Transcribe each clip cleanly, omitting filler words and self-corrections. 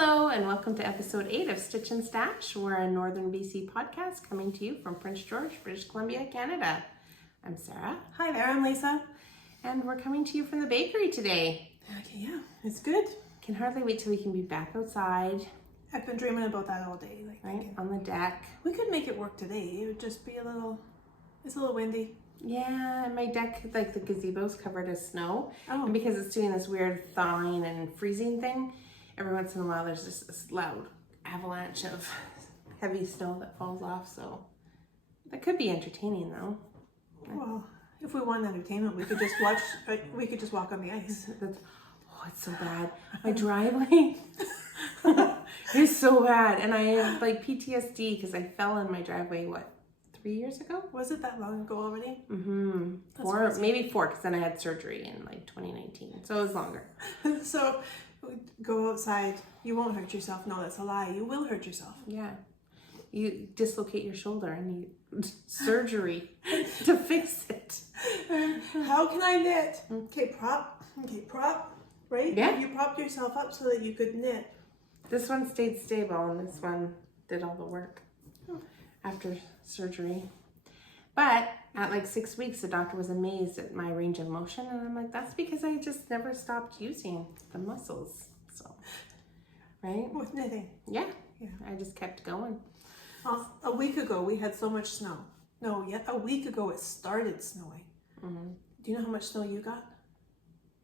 Hello and welcome to episode 8 of Stitch and Stash. We're a Northern BC podcast coming to you from Prince George, British Columbia, Canada. I'm Sarah. Hi there, I'm Lisa. And we're coming to you from the bakery today. Okay, yeah, it's good. Can hardly wait till we can be back outside. I've been dreaming about that all day. Right, on the deck. We could make it work today. It would just be it's a little windy. Yeah, and my deck, like the gazebo's covered in snow. Oh. And because it's doing this weird thawing and freezing thing, every once in a while there's just this loud avalanche of heavy snow that falls off. So that could be entertaining though. Well, if we want entertainment, we could just watch. We could just walk on the ice. Oh, it's so bad. My driveway is so bad, and I have like PTSD because I fell in my driveway. 3 years ago? Was it that long ago already? Mm-hmm. Maybe 4, because then I had surgery in like 2019, so it was longer. So go outside. You won't hurt yourself. No, that's a lie. You will hurt yourself. Yeah. You dislocate your shoulder and you surgery to fix it. How can I knit? Okay, prop. Right? Yeah. You propped yourself up so that you could knit. This one stayed stable and this one did all the work after surgery. But at like 6 weeks, the doctor was amazed at my range of motion. And I'm like, that's because I just never stopped using the muscles. So, right? With knitting. Yeah. I just kept going. A week ago, we had so much snow. No, yet a week ago, it started snowing. Mm-hmm. Do you know how much snow you got?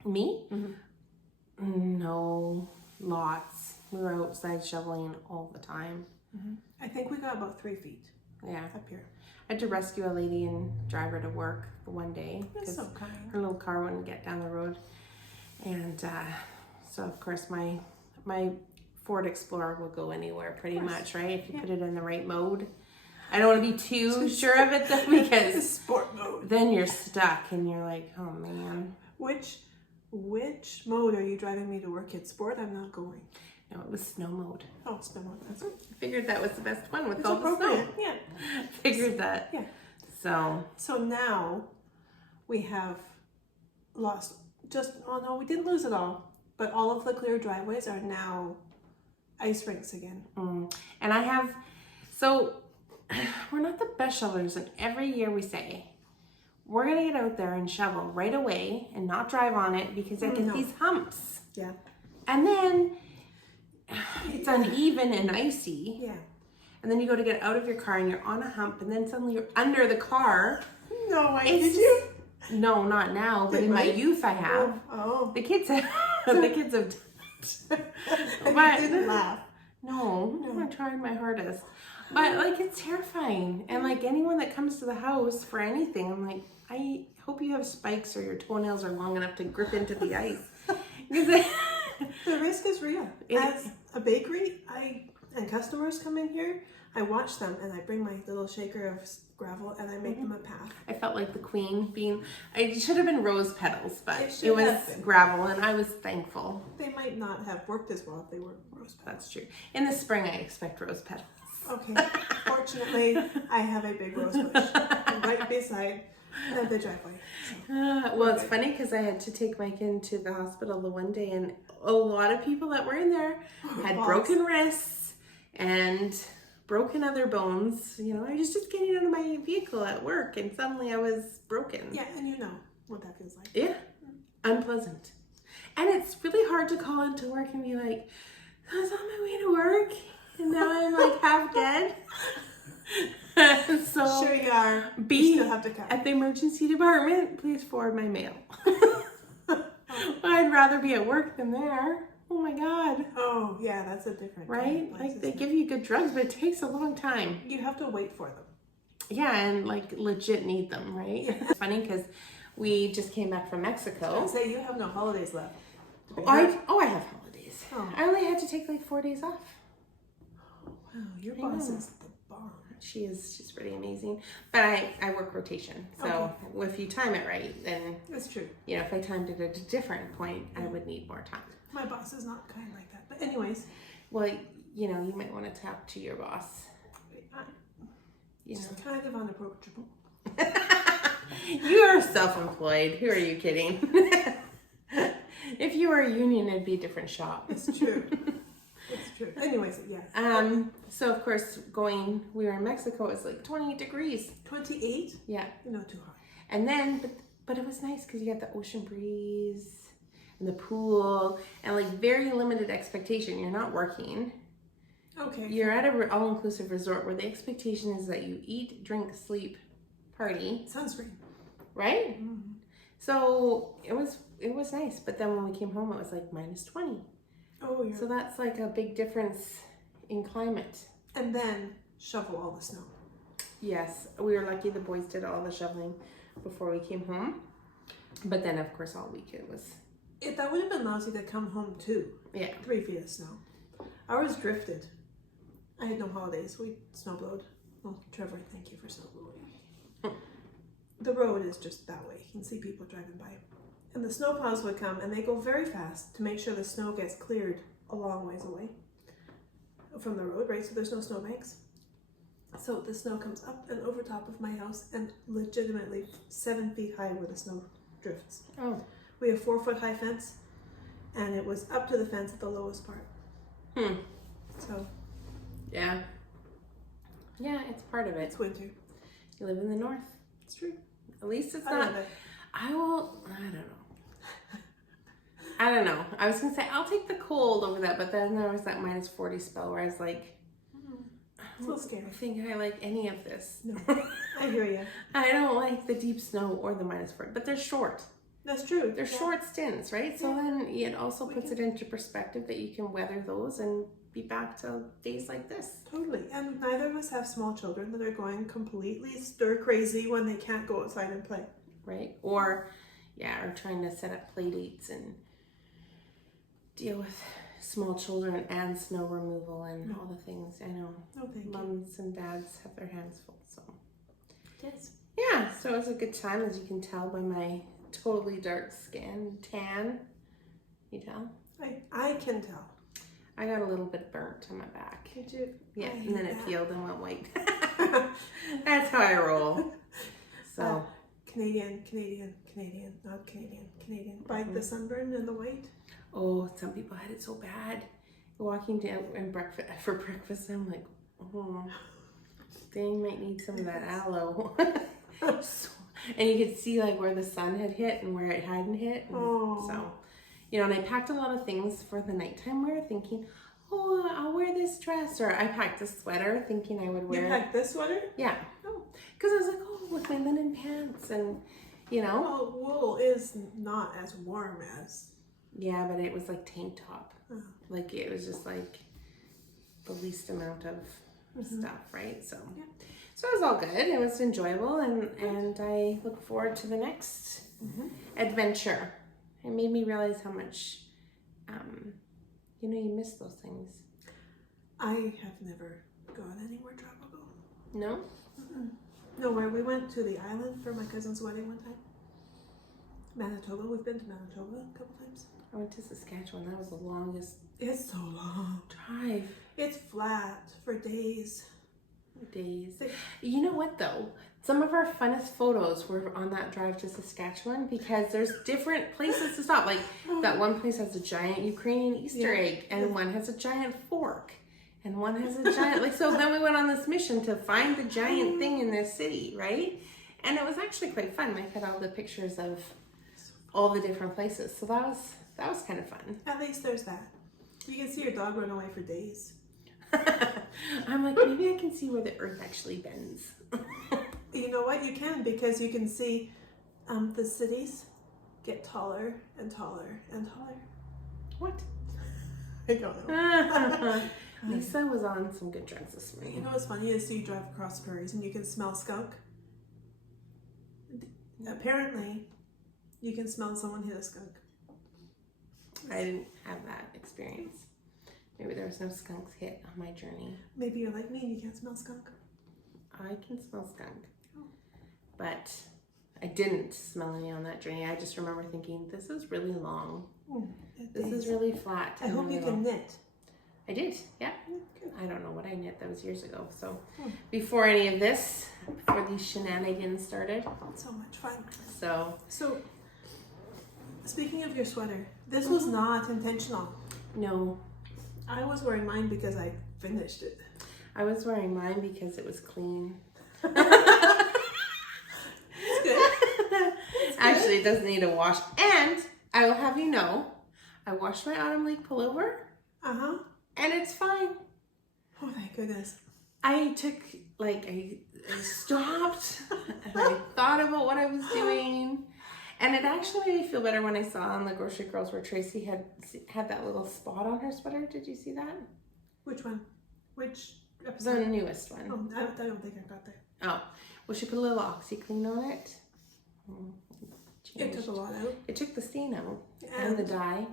Me? Mm-hmm. No, lots. We were outside shoveling all the time. Mm-hmm. I think we got about 3 feet. Yeah. Up here. I had to rescue a lady and drive her to work one day. That's so kind. Her little car wouldn't get down the road. And so, of course, my Ford Explorer will go anywhere pretty much, right? If you put it in the right mode. I don't want to be too sure of it, though, because sport mode. Then you're stuck and you're like, oh, man. Which mode are you driving me to work at? Sport? I'm not going. No, it was snow mode. Oh, snow mode. That's it. I figured that was the best one with it's all the snow. Yeah. Figured that. Yeah. So now we have lost we didn't lose it all, but all of the clear driveways are now ice rinks again. And we're not the best shovelers, and every year we say, we're going to get out there and shovel right away and not drive on it because I get these humps. Yeah. And then it's uneven and icy. Yeah. And then you go to get out of your car and you're on a hump and then suddenly you're under the car. No, did you? No, not now, but in my youth I have. Oh. The kids have. The kids have. But you didn't laugh. No, I tried my hardest. But like it's terrifying. And like anyone that comes to the house for anything, I'm like, I hope you have spikes or your toenails are long enough to grip into the ice. The risk is real. As a bakery, and customers come in here, I watch them and I bring my little shaker of gravel and I make them a path. I felt like the queen it should have been rose petals, but it was been gravel and I was thankful. They might not have worked as well if they were rose petals. That's true. In the spring, I expect rose petals. Okay. Fortunately, I have a big rose bush right beside the driveway. Well, it's funny because I had to take Mike into the hospital the one day, and a lot of people that were in there had broken wrists and broken other bones. You know, I was just getting out of my vehicle at work, and suddenly I was broken. Yeah, and you know what that feels like. Yeah, unpleasant. And it's really hard to call into work and be like, I was on my way to work, and now I'm like half dead. So sure you are. You still have to come. At the emergency department, please forward my mail. I'd rather be at work than there. Oh my God. Oh yeah, that's a different right? Kind of place, like they give you good drugs, but it takes a long time. You have to wait for them. Yeah, and like legit need them, right? Yeah. It's funny because we just came back from Mexico. I say you have no holidays left. I have holidays. Oh. I only had to take like 4 days off. Wow, your boss is the bomb. She's pretty amazing. But I work rotation. So if you time it right, then that's true. You know, if I timed it at a different point, I would need more time. My boss is not kind like that. But anyways. Well, you know, you might want to talk to your boss. Just kind of unapproachable. You are self-employed. Who are you kidding? If you were a union, it'd be a different shop. It's true. It's true. Anyways, yeah. So of course, we were in Mexico, it was like 28 degrees. 28? Yeah. Not too hot. And then, but it was nice because you got the ocean breeze and the pool and like very limited expectation. You're not working. Okay. You're at a all-inclusive resort where the expectation is that you eat, drink, sleep, party. Sunscreen. Right? Mm-hmm. So it was nice. But then when we came home, it was like -20. Oh, yeah. So that's like a big difference in climate. And then shovel all the snow. Yes, we were lucky the boys did all the shoveling before we came home. But then, of course, all week it was... That would have been lousy to come home too. Yeah. 3 feet of snow. Ours drifted. I had no holidays. We snowblowed. Well, Trevor, thank you for snowblowing. The road is just that way. You can see people driving by. And the snowplows would come and they go very fast to make sure the snow gets cleared a long ways away from the road, right? So there's no snowbanks. So the snow comes up and over top of my house and legitimately 7 feet high where the snow drifts. Oh. We have 4 foot high fence and it was up to the fence at the lowest part. So. Yeah. Yeah, it's part of it. It's winter. You live in the north. It's true. At least it's I not. love it. I don't know. I was gonna say I'll take the cold over that, but then there was that -40 spell where I was like, It's a little scary. I think I like any of this. No, I hear you. I don't like the deep snow or the -40, but they're short. That's true. They're short stints, right? So then it also puts it into perspective that you can weather those and be back to days like this. Totally. And neither of us have small children that are going completely stir crazy when they can't go outside and play. Right? Or trying to set up play dates and deal with small children and snow removal and all the things. I know. No, thank you. Moms and dads have their hands full, so. Yes. Yeah, so it was a good time, as you can tell by my totally dark skin, tan. You tell? I can tell. I got a little bit burnt on my back. Did you? Yeah, I and then hate it that. peeled and went white. That's how I roll. So. Canadian, not Canadian. By the sunburn and the white. Oh, some people had it so bad. Walking down for breakfast, I'm like, oh, they might need some of that aloe. And you could see like where the sun had hit and where it hadn't hit. And so, and I packed a lot of things for the nighttime wear, thinking, oh, I'll wear this dress. Or I packed a sweater thinking I would wear. You packed this sweater? Yeah. Oh. Because I was like, oh, with my linen pants and, Well, wool is not as warm as. Yeah, but it was like tank top. Oh. Like it was just like the least amount of stuff, right? So, so it was all good. It was enjoyable, and I look forward to the next adventure. It made me realize how much, you miss those things. I have never gone anywhere tropical. No? No, where we went to the island for my cousin's wedding one time. Manitoba. We've been to Manitoba a couple times. I went to Saskatchewan. That was the longest It's so long. drive. It's flat for days. You know what though? Some of our funnest photos were on that drive to Saskatchewan because there's different places to stop. Like that one place has a giant Ukrainian Easter egg, and one has a giant fork, and one has a giant so then we went on this mission to find the giant thing in this city, right? And it was actually quite fun. I had all the pictures of all the different places, so that was kind of fun. At least there's that. You can see your dog run away for days. I'm like, maybe I can see where the earth actually bends. You know what? You can, because you can see the cities get taller and taller and taller. What? I don't know. Lisa was on some good drugs this morning. You know what's funny is you drive across the prairies and you can smell skunk. Apparently, you can smell someone hit a skunk. I didn't have that experience. Maybe there was no skunks hit on my journey. Maybe you're like me and you can't smell skunk. I can smell skunk. But I didn't smell any on that journey. I just remember thinking, this is really long. This is really flat. I hope you can knit. I did, yeah. I don't know what I knit. That was years ago. So before any of this, before these shenanigans started. So much fun. So speaking of your sweater, this was not intentional. No. I was wearing mine because I finished it. I was wearing mine because it was clean. Actually, it doesn't need a wash. And I will have you know, I washed my autumn leaf pullover. Uh-huh. And it's fine. Oh, thank goodness. I took, like, I stopped and I thought about what I was doing. And it actually made me feel better when I saw on the Grocery Girls where Tracie had that little spot on her sweater. Did you see that? Which one? Which episode? The newest one. Oh, I don't think I got there. Oh, well, she put a little OxyClean on it. It took a lot out. It took the stain out and the dye.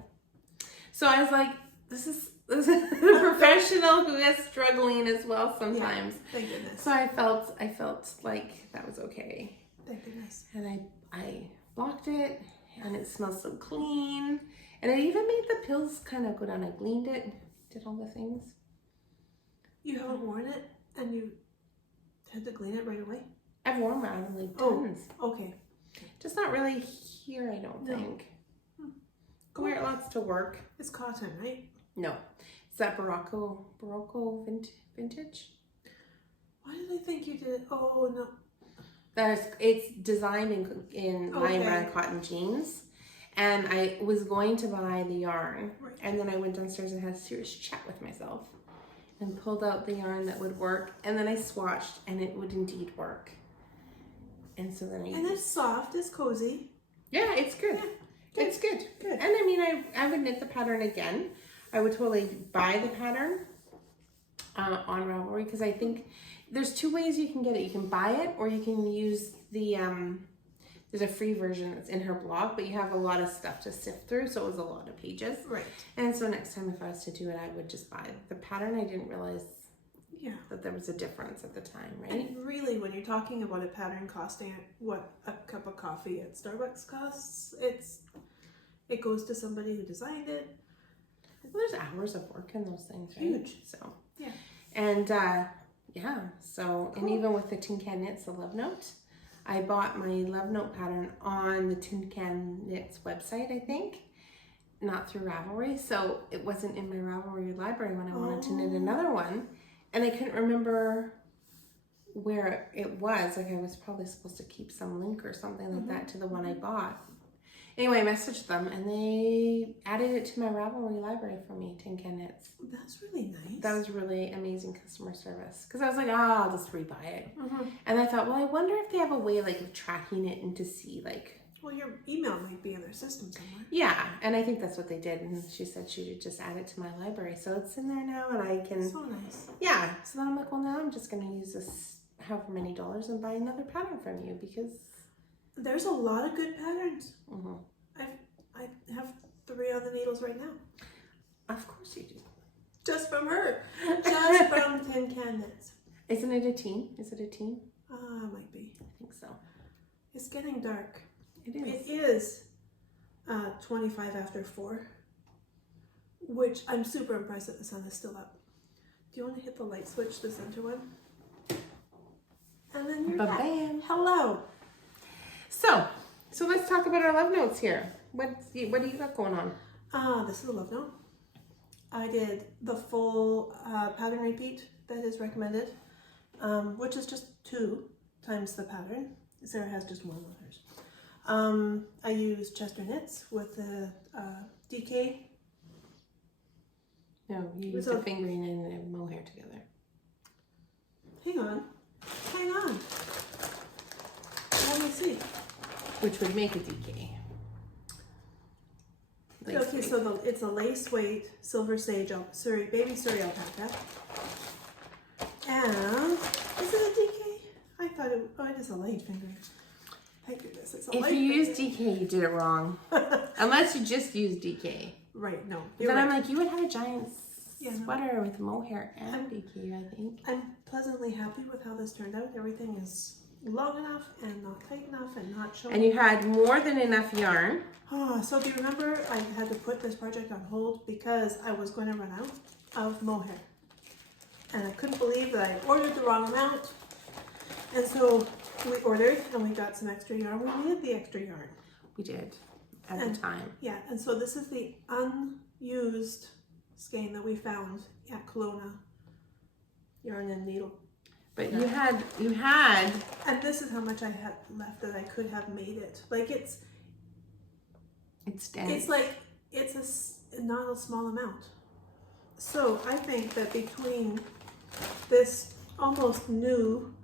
So I was like, this is a professional who is struggling as well sometimes. Yeah, thank goodness. So I felt like that was okay. Thank goodness. And I blocked it, and it smells so clean. And it even made the pills kind of go down. I gleaned it, did all the things. You haven't worn it, and you had to glean it right away? I've worn my autumn leaf tons. Okay. Just not really here, I don't think. I wear it lots to work. It's cotton, right? No. Is that Barroco vintage? Why did I think you did? Oh, no. It's designed in Lion Brand cotton jeans. And I was going to buy the yarn. Right. And then I went downstairs and had a serious chat with myself. And pulled out the yarn that would work. And then I swatched, and it would indeed work. And so then And it's soft, it's cozy. Yeah, it's good. Yeah, it's good. Good. And I mean, I would knit the pattern again. I would totally buy the pattern on Ravelry, because I think there's two ways you can get it. You can buy it, or you can use the, there's a free version that's in her blog, but you have a lot of stuff to sift through, so it was a lot of pages. Right. And so next time if I was to do it, I would just buy the pattern. I didn't realize that there was a difference at the time, right? And really, when you're talking about a pattern costing what a cup of coffee at Starbucks costs, it goes to somebody who designed it. Well, there's hours of work in those things, right? Huge. So yeah. And so cool. And even with the Tin Can Knits, the Love Note, I bought my Love Note pattern on the Tin Can Knits website, I think, not through Ravelry. So it wasn't in my Ravelry library when I wanted to knit another one. And I couldn't remember where it was. Like, I was probably supposed to keep some link or something like that to the one I bought. Anyway, I messaged them, and they added it to my Ravelry library for me, Tin Can Knits. That's really nice. That was really amazing customer service. Because I was like, I'll just rebuy it. And I thought, well, I wonder if they have a way, like, of tracking it and to see, like... Well, your email might be in their system somewhere. Yeah, and I think that's what they did. And she said she would just add it to my library. So it's in there now, and I can... So nice. Yeah. So then I'm like, well, now I'm just going to use this however many dollars and buy another pattern from you, because... There's a lot of good patterns. I have 3 on the needles right now. Of course you do. Just from her. Just from Tin Can Knits. Isn't it a teen? Is it a teen? Might be. I think so. It's getting dark. It is. It is 25 after 4, which I'm super impressed that the sun is still up. Do you want to hit the light switch, the center one? And then you're back. Bam. Hello. So let's talk about our love notes here. What do you got going on? This is a love note. I did the full pattern repeat that is recommended, which is just 2 times the pattern. Sarah has just 1 with hers. I used Chester Knits with the DK. No, you used a fingering and a mohair together. Hang on. Let me see. Which would make a DK. Okay, so it's a lace weight silver sage baby suri alpaca. And is it a DK? I thought it is a light fingering. Thank goodness it's a light fingering. If you used DK, you did it wrong. Unless you just used DK. Right, no. Then I'm like, you would have a giant sweater with mohair and DK, I think. I'm pleasantly happy with how this turned out. Everything is long enough and not tight enough and not showing. And you had more than enough yarn. So do you remember I had to put this project on hold because I was going to run out of mohair. And I couldn't believe that I ordered the wrong amount. And so we ordered and we got some extra yarn. We needed the extra yarn. We did at the time. Yeah, and so this is the unused skein that we found at Kelowna Yarn and Needle. But Yeah. you had. And this is how much I had left that I could have made it. Like It's dense. it's like, it's not a small amount. So I think that between this almost new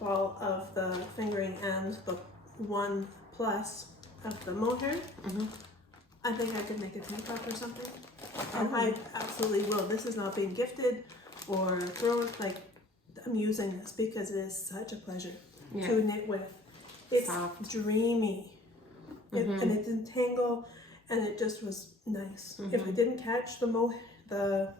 ball of the fingering and the 1+ of the mohair, I think I could make a tank top or something. And I absolutely will. This is not being gifted or thrown. Like, I'm using this because it is such a pleasure to knit with. It's soft, dreamy, and it didn't tangle, and it just was nice. If I didn't catch the mohair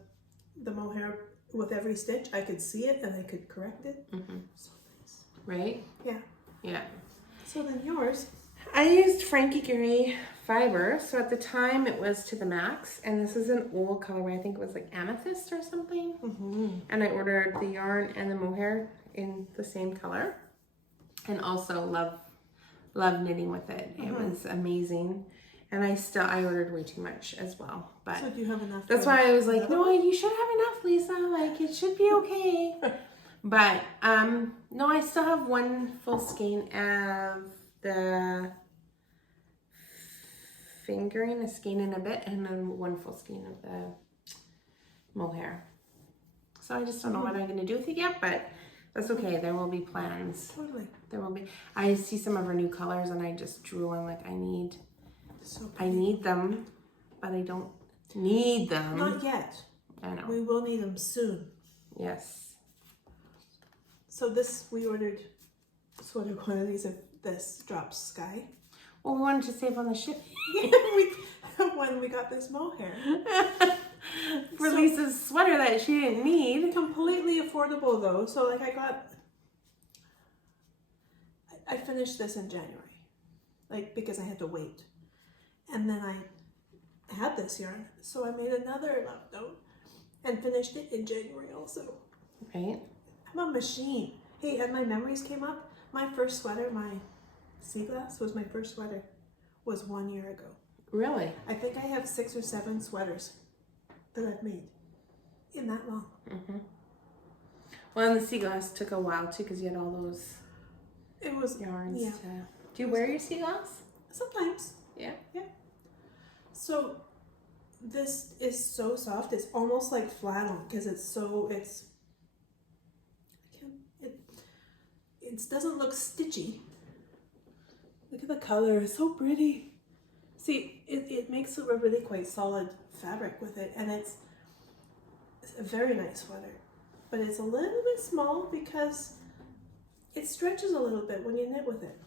with every stitch, I could see it and I could correct it. So nice, right? Yeah. Yeah. So then yours. I used Frankie Grey Fibre, so at the time it was to the max, and this is an old colorway. I think it was like amethyst or something. And I ordered the yarn and the mohair in the same color, and also love knitting with it. It was amazing, and I ordered way too much as well. But So do you have enough? that's why I was like, no, you should have enough, Lisa. Like, it should be okay. But no, I still have one full skein of the fingering, a skein and a bit, and then one full skein of the mohair. So I just don't know what I'm going to do with it yet, but that's okay. There will be plans. Totally. There will be. I see some of her new colors and I just drew. I'm like, I need them, but I don't need them. Not yet. I know. We will need them soon. Yes. So this, we ordered sweater quantities of this drops sky. Well, we wanted to save on the shipping. When we got this mohair. For Lisa's sweater that she didn't need. Completely affordable though. So like I finished this in January. Like, because I had to wait. And then I had this yarn. So I made another love note and finished it in January also. Right. I'm a machine. Hey, and my memories came up. My first sweater, my sea glass was my first sweater, was 1 year ago. Really? I think I have 6 or 7 sweaters that I've made in that long. Well, and the sea glass took a while too because you had all those yarns. Yeah. Do you wear your sea glass? Sometimes. Yeah. Yeah. So this is so soft. It's almost like flannel because it doesn't look stitchy. Look at the color, it's so pretty. See, it makes a really quite solid fabric with it, and it's a very nice sweater. But it's a little bit small because it stretches a little bit when you knit with it.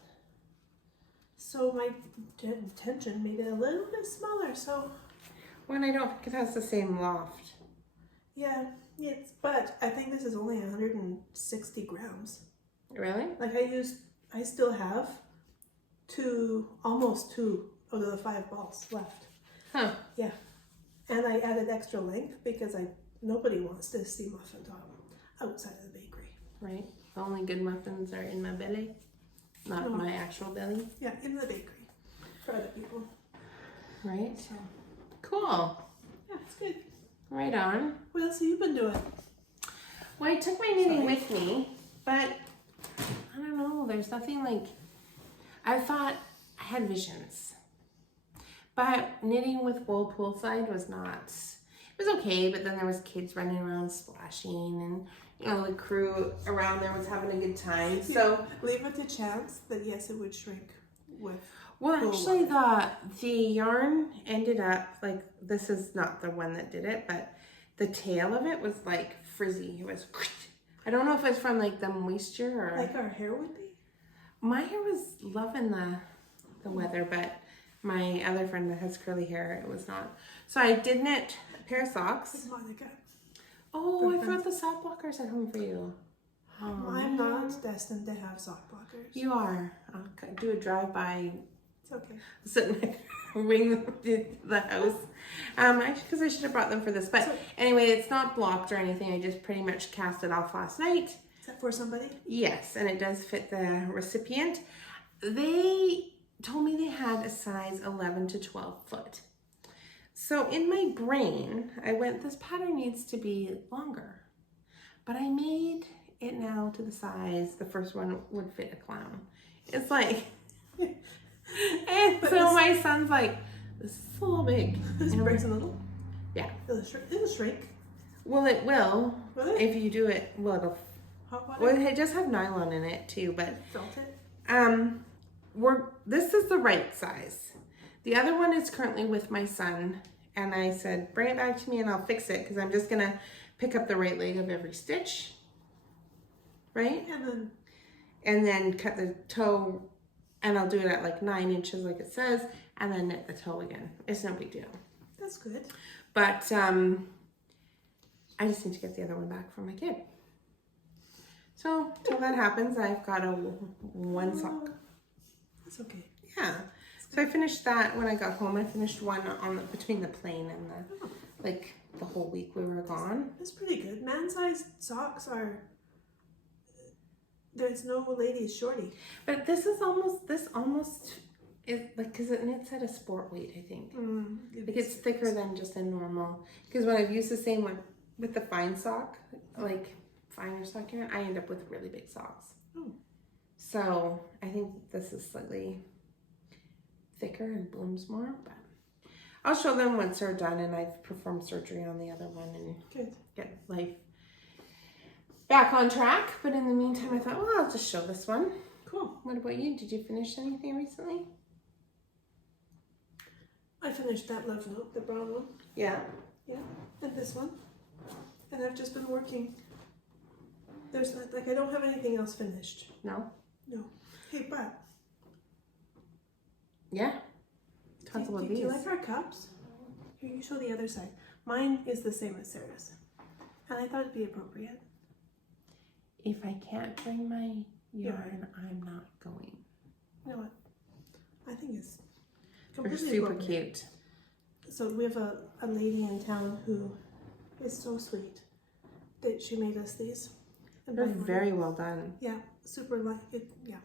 So my tension made it a little bit smaller, so... Well, I don't think it has the same loft. Yeah, but I think this is only 160 grams. Really? Like I still have almost two out of the 5 balls left. Huh. Yeah. And I added extra length because nobody wants to see muffin top outside of the bakery. Right. The only good muffins are in my belly, not my actual belly. Yeah, in the bakery for other people. Right. So, cool. yeah, it's good. Right on. What else have you been doing? Well, I took my knitting with me, but I don't know. There's nothing like... I thought I had visions. But knitting with wool poolside was not... It was okay, but then there was kids running around splashing, and you know, the crew around there was having a good time. So leave it to chance that yes, it would shrink with. Well, actually, the yarn ended up like, this is not the one that did it, but the tail of it was like frizzy. It was. I don't know if it's from like the moisture or like our hair would be. My hair was loving the weather, but my other friend that has curly hair, it was not. So I did knit a pair of socks. Monica. Oh, I brought the sock blockers at home for you. Oh, I'm not destined to have sock blockers. You are. I'll do a drive-by. It's okay. Sit in my wing the house. Because I should have brought them for this. But anyway, it's not blocked or anything. I just pretty much cast it off last night. Is that for somebody? Yes, and it does fit the recipient. They told me they had a size 11 to 12 foot. So in my brain, I went, this pattern needs to be longer. But I made it now to the size the first one would fit a clown. It's like, and so my son's like, this is a little big. This breaks a little? Yeah. It'll shrink. Well, it will. Will it? If you do it, well, it'll. Hot water? Well, it does have nylon in it too, but Felt it? this is the right size. The other one is currently with my son, and I said, bring it back to me and I'll fix it, because I'm just gonna pick up the right leg of every stitch, right? And then cut the toe, and I'll do it at like 9 inches like it says, and then knit the toe again. It's no big deal. That's good. But I just need to get the other one back for my kid. So till that happens, I've got one sock. That's okay. Yeah. So I finished that when I got home. I finished one on between the plane and the whole week we were gone. That's pretty good. Man-sized socks are. There's no ladies shorty. But this almost is like, because it knits at a sport weight, I think. Like it's thicker than just a normal. Because when I've used the same one with the fine sock, like finer sock yarn, I end up with really big socks. Oh. So I think this is slightly thicker and blooms more, but I'll show them once they're done and I've performed surgery on the other one and get life back on track. But in the meantime, I thought, well, I'll just show this one. Cool. What about you? Did you finish anything recently? I finished that love note, the brown one. Yeah. Yeah, and this one. And I've just been working. There's like I don't have anything else finished. No? No. Hey, but. Yeah. Talk about Do these. you like our cups? Here, you show the other side. Mine is the same as Sarah's. And I thought it'd be appropriate. If I can't bring my yarn, I'm not going. You know what? I think it's They're completely super appropriate. cute. So we have a lady in town who is so sweet that she made us these. And They're by mine- very well done. Yeah, super like it. Yeah.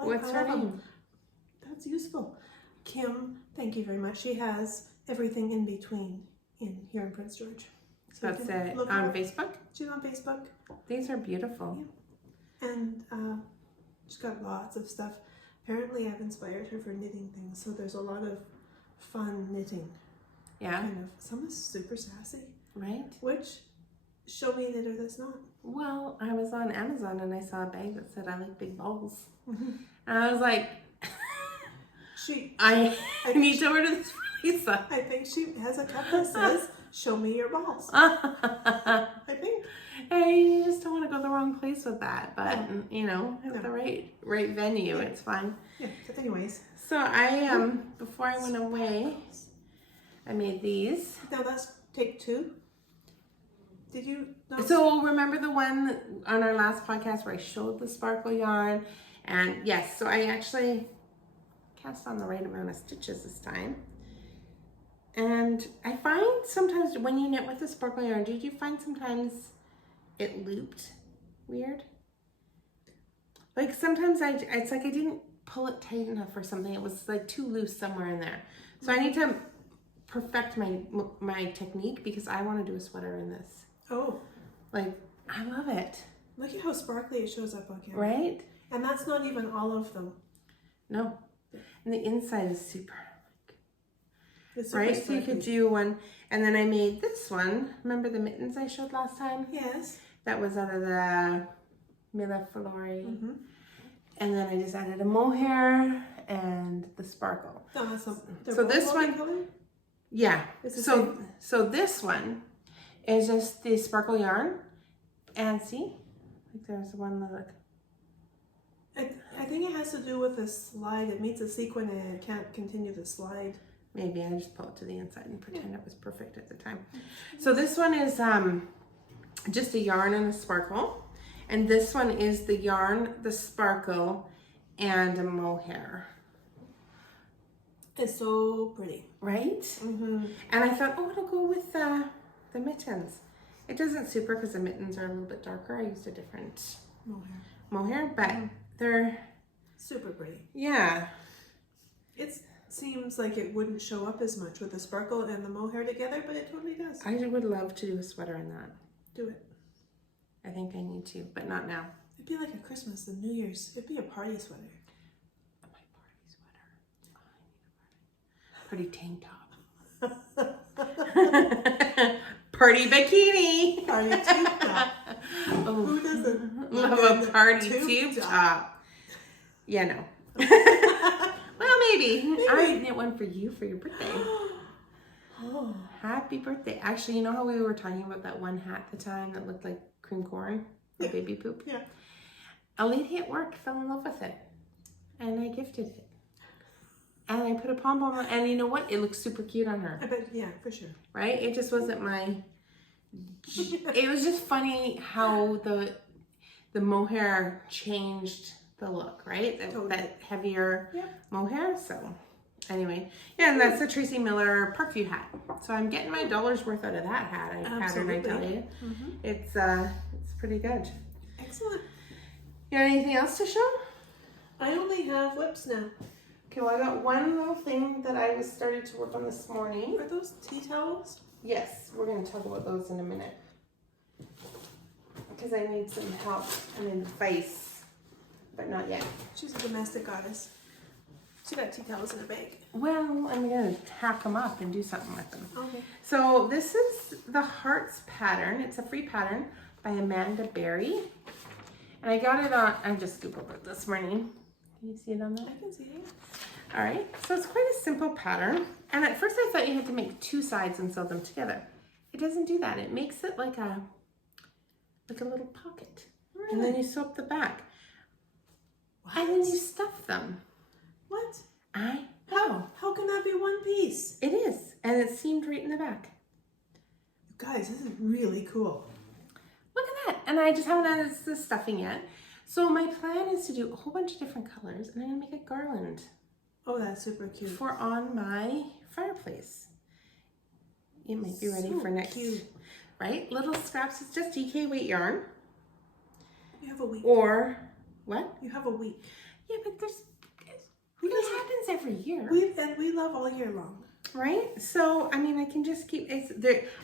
What's her love name? them. That's useful. Kim, thank you very much. She has everything in between here in Prince George. So you That's can it. look On her up. Facebook? She's on Facebook. These are beautiful. Yeah. And she's got lots of stuff. Apparently I've inspired her for knitting things. So there's a lot of fun knitting. Yeah. Kind of. Some is super sassy. Right? Which, show me a knitter that's not. Well, I was on Amazon and I saw a bag that said I like big balls. And I was like, I need to order this for Lisa. I think she has a cup that says, show me your balls. I think. Hey, you just don't want to go the wrong place with that, but you know, at No. the right venue, it's fine. Yeah, but anyways. So I before I went away, I made these. Now that's take 2. Did you not? So remember the one on our last podcast where I showed the sparkle yarn? And yes, so I actually cast on the right amount of stitches this time. And I find sometimes when you knit with the sparkle yarn, did you find sometimes it looped weird? Like sometimes it's like I didn't pull it tight enough or something. It was like too loose somewhere in there. So I need to perfect my technique because I want to do a sweater in this. Oh, Like, I love it. look at how sparkly it shows up on camera. Right? And that's not even all of them. No. And the inside is super. It's super Right? So you sparkly. could do one. And then I made this one. Remember the mittens I showed last time? Yes. That was out of the Millar. Mm-hmm. And then I just added a mohair and the sparkle. Awesome. So this one- Color? Yeah. It's the So this one is just the sparkle yarn. And see? Like there's one that look. I think it has to do with the slide. It meets a sequin and it can't continue to slide. Maybe I just pull it to the inside and pretend it was perfect at the time. So this one is just a yarn and a sparkle. And this one is the yarn, the sparkle, and a mohair. It's so pretty. Right? Mm-hmm. And I thought, oh, it'll go with the mittens. It doesn't super because the mittens are a little bit darker. I used a different mohair, but they're, Super pretty. yeah. It's seems like it wouldn't show up as much with the sparkle and the mohair together, but it totally does. I would love to do a sweater in that. Do it. I think I need to, but not now. It'd be like a Christmas and New Year's. It'd be a party sweater. My party sweater. Oh, I need a party. Pretty tank top. Party bikini. Party tube top. Oh, Who doesn't love a party tube top? Yeah, no. Well, maybe. I knit one for you for your birthday. Oh. Happy birthday. Actually, you know how we were talking about that one hat at the time that looked like cream corn or baby poop? Yeah. A lady at work fell in love with it. And I gifted it. And I put a pom-pom on, and you know what? It looks super cute on her. I bet, yeah, for sure. Right? It just wasn't my... It was just funny how the mohair changed the look, right? That heavier mohair. So anyway, yeah, and that's the Tracie Millar Parkview hat. So I'm getting my $1 worth out of that hat. Pattern, I tell you. Mm-hmm. It's pretty good. Excellent. You got anything else to show? I only have whips now. Okay, well I got one little thing that I was started to work on this morning. Are those tea towels? Yes, we're going to talk about those in a minute. Because I need some help and advice, but not yet. She's a domestic goddess. She got tea towels in a bag. Well, I'm going to hack them up and do something with them. Okay. So this is the Hearts pattern. It's a free pattern by Amanda Berry. And I got it on, I just Googled it this morning. Can you see it on there? I can see it. All right, so it's quite a simple pattern. And at first I thought you had to make two sides and sew them together. It doesn't do that. It makes it like a little pocket. Really? And then you sew up the back. What? And then you stuff them. What? How can that be one piece? It is, and it's seamed right in the back. You guys, this is really cool. Look at that, and I just haven't added the stuffing yet. So my plan is to do a whole bunch of different colors, and I'm gonna make a garland. Oh, that's super cute. For on my fireplace. It might be ready for next, right? Little scraps, it's just DK weight yarn. You have a week. Or, what? You have a week. Yeah, but this happens every year. We love all year long. Right? So, I mean, I can just keep, I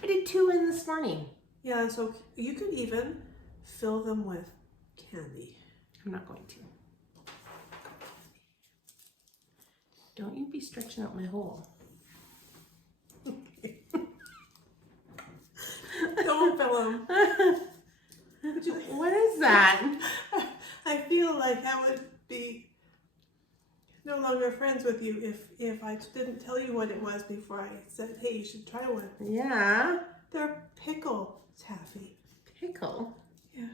did 2 in this morning. Yeah, so you could even fill them with candy. I'm not going to. Don't you be stretching out my hole. Okay. Don't fill them. What is that? I feel like I would be no longer friends with you if I didn't tell you what it was before I said, hey, you should try one. Yeah. They're pickle taffy. Pickle? Yeah.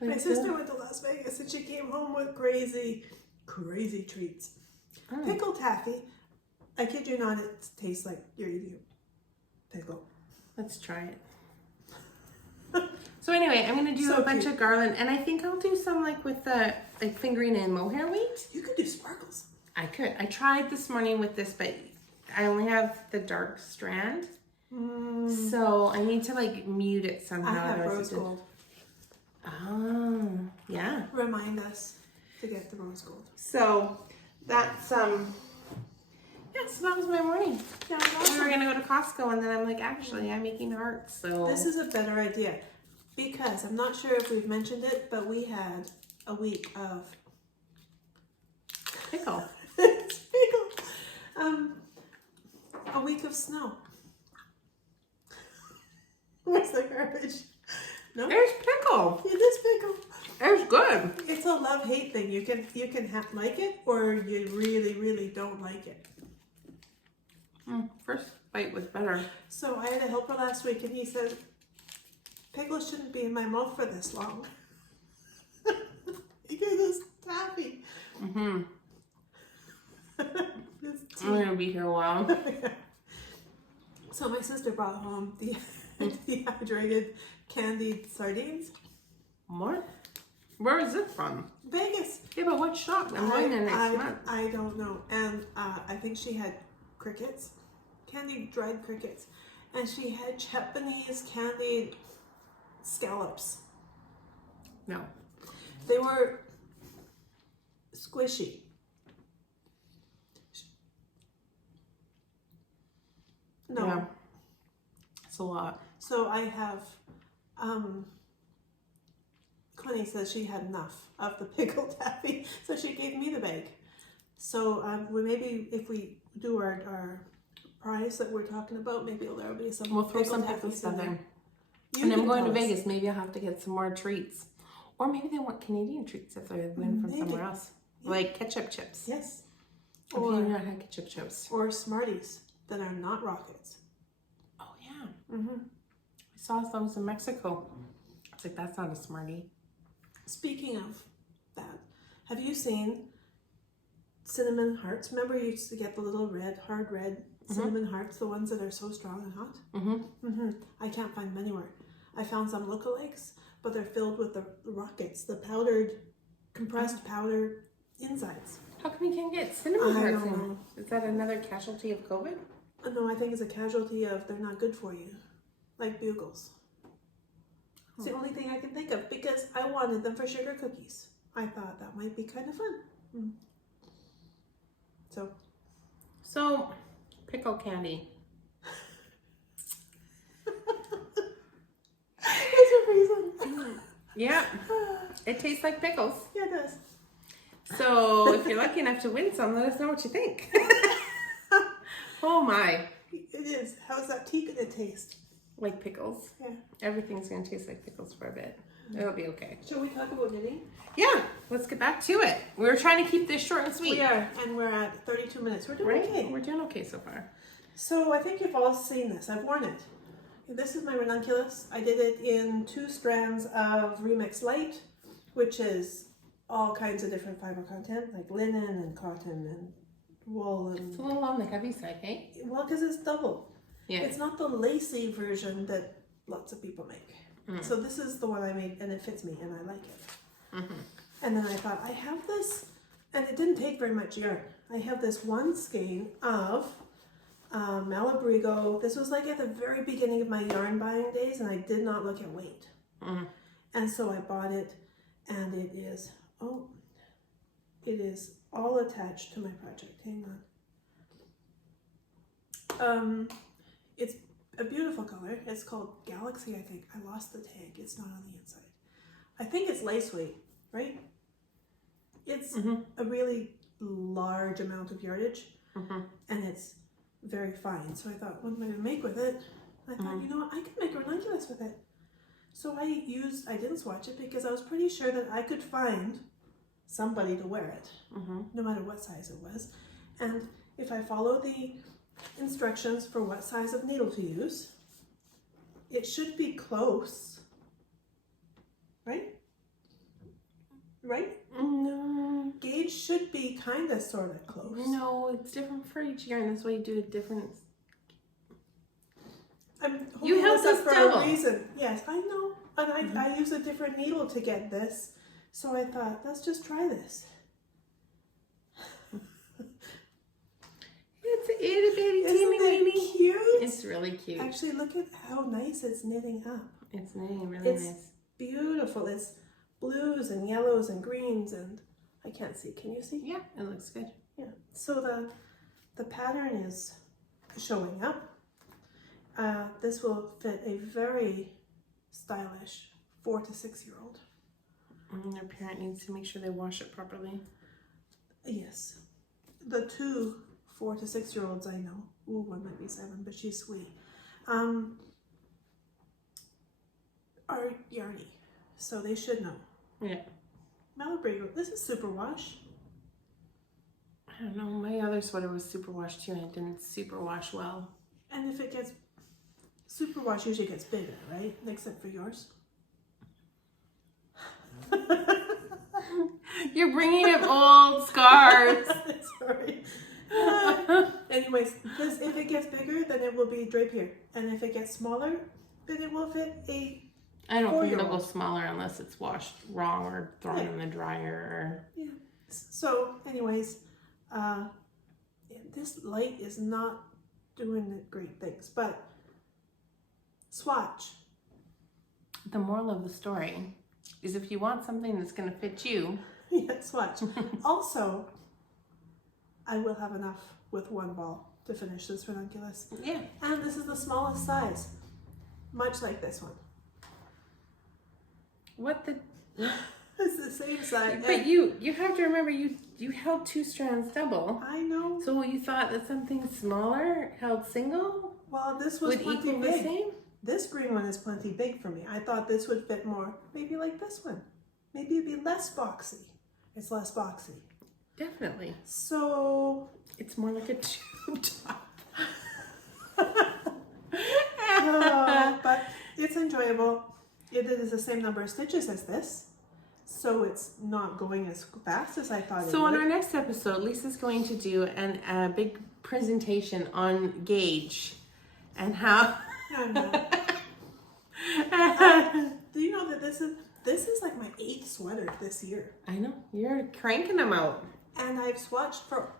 Like my sister went to Las Vegas and she came home with crazy treats. Oh. Pickle taffy. I kid you not, it tastes like you're eating a pickle. Let's try it. So anyway, I'm going to do a bunch of garland, and I think I'll do some like with the fingering and mohair weight. You could do sparkles. I could. I tried this morning with this, but I only have the dark strand. So I need to like mute it somehow. I have rose gold. Oh, yeah. Remind us to get the rose gold. So that's yeah, so that was my morning. Yeah, awesome. We were gonna go to Costco, and then I'm like, actually, I'm making hearts. So this is a better idea because I'm not sure if we've mentioned it, but we had a week of pickle. It's pickle. A week of snow. Where's the garbage? No, there's pickle. It is pickle. It's good. It's a love-hate thing. You can like it, or you really don't like it. First bite was better. So I had a helper last week, and he said, pickles shouldn't be in my mouth for this long. Because it's taffy. I'm gonna be here a while. So my sister brought home the dehydrated candied sardines. What? Where is it from? Vegas. Yeah, but what shop? I'm going there next month. I don't know. And I think she had crickets, candied dried crickets. And she had Japanese candied scallops. No. They were squishy. No. Yeah. It's a lot. So I have, Connie says she had enough of the pickled taffy, so she gave me the bag. So maybe if we do our prize that we're talking about, maybe there'll be some. We'll throw some pickled stuff in. And I'm going to Vegas. Maybe I'll have to get some more treats. Or maybe they want Canadian treats if they're going from somewhere else. Yeah. Like ketchup chips. Yes. Or you not had ketchup chips. Or Smarties that are not rockets. Oh, yeah. Mm-hmm. I saw those in Mexico. I was like, that's not a Smartie. Speaking of that, have you seen cinnamon hearts? Remember you used to get the little red, hard red cinnamon hearts, the ones that are so strong and hot? Mm-hmm. Mm-hmm. I can't find them anywhere. I found some lookalikes, but they're filled with the rockets, the powdered, compressed powder insides. How come you can't get cinnamon hearts in? Is that another casualty of COVID? No, I think it's a casualty of they're not good for you, like bugles. It's the only thing I can think of because I wanted them for sugar cookies. I thought that might be kind of fun. So, pickle candy. There's a reason. Yeah, it tastes like pickles. Yeah, it does. So if you're lucky enough to win some, let us know what you think. Oh my. It is. How's that tea gonna taste? Like pickles. Yeah. Everything's gonna taste like pickles for a bit. It'll be okay. Shall we talk about knitting? Yeah, let's get back to it. We're trying to keep this short and sweet. We are, and we're at 32 minutes. We're doing okay. We're doing okay so far. So I think you've all seen this. I've worn it. This is my Ranunculus. I did it in 2 strands of Remix Light, which is all kinds of different fiber content, like linen and cotton and wool. And it's a little on the heavy side, eh? Well, because it's double. Yeah. It's not the lacy version that lots of people make. So this is the one I made, and it fits me, and I like it. And then I thought, I have this, and it didn't take very much yarn. I have this one skein of Malabrigo. This was like at the very beginning of my yarn buying days, and I did not look at weight. And so I bought it, and it is, all attached to my project. Hang on. It's a beautiful color. It's called Galaxy, I think. I lost the tag. It's not on the inside. I think it's lace weight, right? It's a really large amount of yardage, and it's very fine. So I thought, what am I going to make with it? I thought, you know what, I could make a ranunculus with it. So I didn't swatch it because I was pretty sure that I could find somebody to wear it, no matter what size it was. And if I follow the instructions for what size of needle to use, it should be close, right? Right? No. Gauge should be kind of sort of close. No, it's different for each yarn. That's why you do a different. I'm you holding held this up this for double. a reason. Yes, I know. And I use a different needle to get this. So I thought, let's just try this. It's a itty bitty teeny Isn't weeny. it cute? It's really cute. Actually, look at how nice it's knitting up. It's knitting really nice. Beautiful. It's blues and yellows and greens, and I can't see. Can you see? Yeah, it looks good. Yeah. So the pattern is showing up. This will fit a very stylish 4 to 6 year old. Their parent needs to make sure they wash it properly. Yes. The 2 4 to 6 year olds I know. Ooh, one might be 7, but she's sweet. Are yarny, so they should know. Yeah. Malabrigo. This is superwash. I don't know. My other sweater was superwash too, and it didn't superwash well. And if it gets superwash, usually gets bigger, right? Except for yours. You're bringing up old scars. Sorry. Anyways, if it gets bigger, then it will be drapier, and if it gets smaller, then it will fit a. I don't think it'll go smaller unless it's washed wrong or thrown in the dryer. Or... Yeah. So, anyways, this light is not doing great things, but swatch. The moral of the story is if you want something that's going to fit you. Yeah, swatch. Also, I will have enough with one ball. to finish this ranunculus. Yeah. And this is the smallest size, much like this one. What the? It's the same size. But you have to remember you held 2 strands double. I know. So you thought that something smaller held single Well, this was would plenty equal the big. same? This green one is plenty big for me. I thought this would fit more, maybe like this one. Maybe it'd be less boxy. It's less boxy. Definitely. So It's more like a tube top. but it's enjoyable. It is the same number of stitches as this, so it's not going as fast as I thought it So would. on our next episode, Lisa's going to do a big presentation on gauge and how. I know. Do you know that this is like my 8th sweater this year, I know you're cranking them out. and I've swatched for